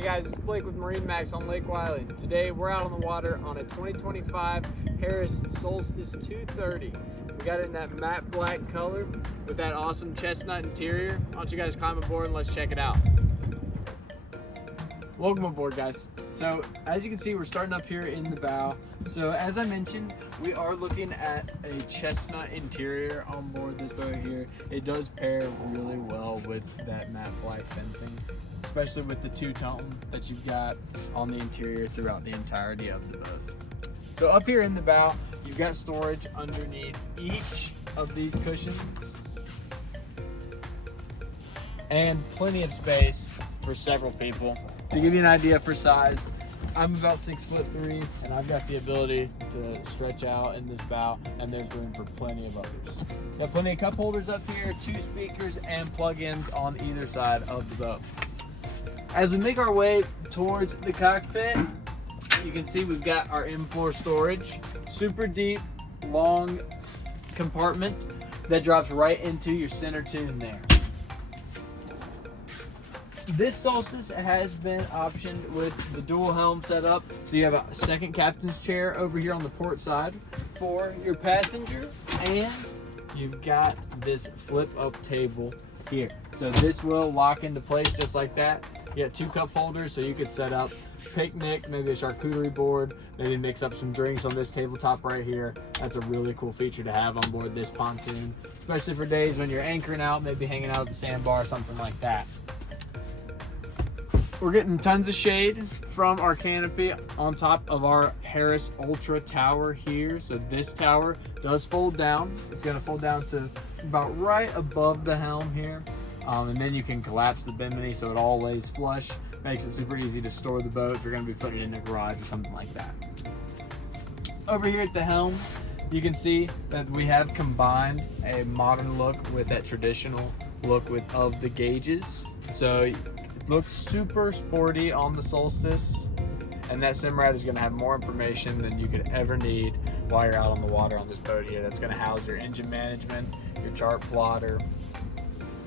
Hey guys, it's Blake with MarineMax on Lake Wylie. Today we're out on the water on a 2025 Harris Solstice 230. We got it in that matte black color with that awesome chestnut interior. Why don't you guys climb aboard and let's check it out. Welcome aboard, guys. So as you can see, we're starting up here in the bow. So as I mentioned, we are looking at a chestnut interior on board this boat here. It does pair really well with that matte black fencing, especially with the two-tone that you've got on the interior throughout the entirety of the boat. So up here in the bow, you've got storage underneath each of these cushions and plenty of space for several people. To give you an idea for size, I'm about 6'3", and I've got the ability to stretch out in this bow, and there's room for plenty of others. Got plenty of cup holders up here, 2 speakers, and plug-ins on either side of the boat. As we make our way towards the cockpit, you can see we've got our in-floor storage, super deep, long compartment that drops right into your center tune there. This Solstice has been optioned with the dual helm setup, so you have a second captain's chair over here on the port side for your passenger, and you've got this flip-up table here. So this will lock into place just like that. You got 2 cup holders, so you could set up picnic, maybe a charcuterie board, maybe mix up some drinks on this tabletop right here. That's a really cool feature to have on board this pontoon, especially for days when you're anchoring out, maybe hanging out at the sandbar, something like that. We're getting tons of shade from our canopy on top of our Harris Ultra tower here. So this tower does fold down. It's gonna fold down to about right above the helm here. And then you can collapse the bimini so it all lays flush. Makes it super easy to store the boat if you're gonna be putting it in a garage or something like that. Over here at the helm, you can see that we have combined a modern look with that traditional look of the gauges. So it looks super sporty on the Solstice, and that Simrad is gonna have more information than you could ever need while you're out on the water on this boat here. That's gonna house your engine management, your chart plotter,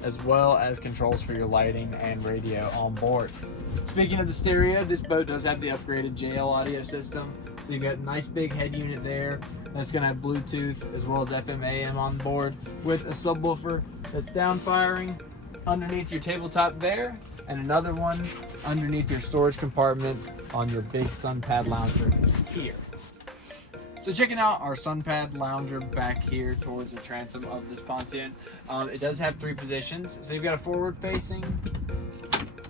as well as controls for your lighting and radio on board. Speaking of the stereo, this boat does have the upgraded JL audio system. So you've got a nice big head unit there that's gonna have Bluetooth as well as FM AM on board with a subwoofer that's down firing underneath your tabletop there, and another one underneath your storage compartment on your big sun pad lounger here. So checking out our sun pad lounger back here towards the transom of this pontoon. It does have 3 positions. So you've got a forward facing,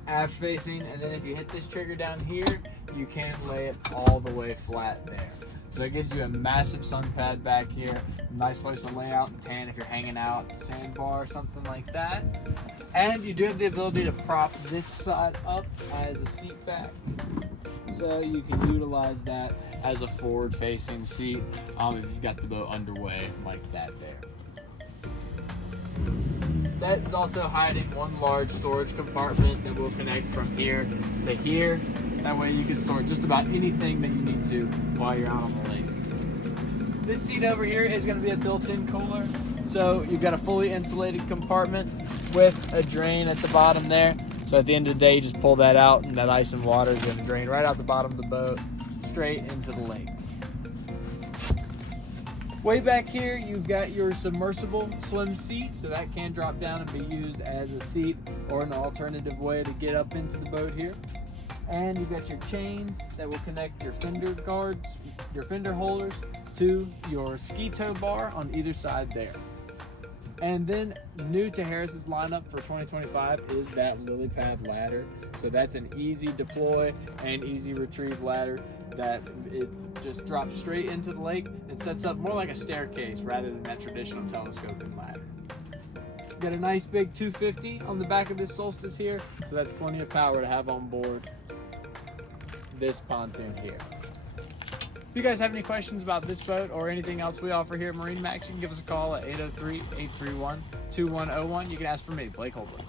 aft facing, and then if you hit this trigger down here, you can lay it all the way flat there. So it gives you a massive sun pad back here. Nice place to lay out and tan if you're hanging out at the sandbar or something like that. And you do have the ability to prop this side up as a seat back. So you can utilize that as a forward facing seat if you've got the boat underway like that there. That is also hiding one large storage compartment that will connect from here to here. That way you can store just about anything that you need to while you're out on the lake. This seat over here is going to be a built-in cooler. So you've got a fully insulated compartment with a drain at the bottom there. So at the end of the day, you just pull that out and that ice and water is going to drain right out the bottom of the boat, straight into the lake. Way back here, you've got your submersible swim seat, so that can drop down and be used as a seat or an alternative way to get up into the boat here. And you've got your chains that will connect your fender guards, your fender holders, to your ski tow bar on either side there. And then new to Harris's lineup for 2025 is that lily pad ladder. So that's an easy deploy and easy retrieve ladder that it just drops straight into the lake and sets up more like a staircase rather than that traditional telescoping ladder. Got a nice big 250 on the back of this Solstice here, so that's plenty of power to have on board this pontoon here. If you guys have any questions about this boat or anything else we offer here at MarineMax, you can give us a call at 803-831-2101. You can ask for me, Blake Holbrook.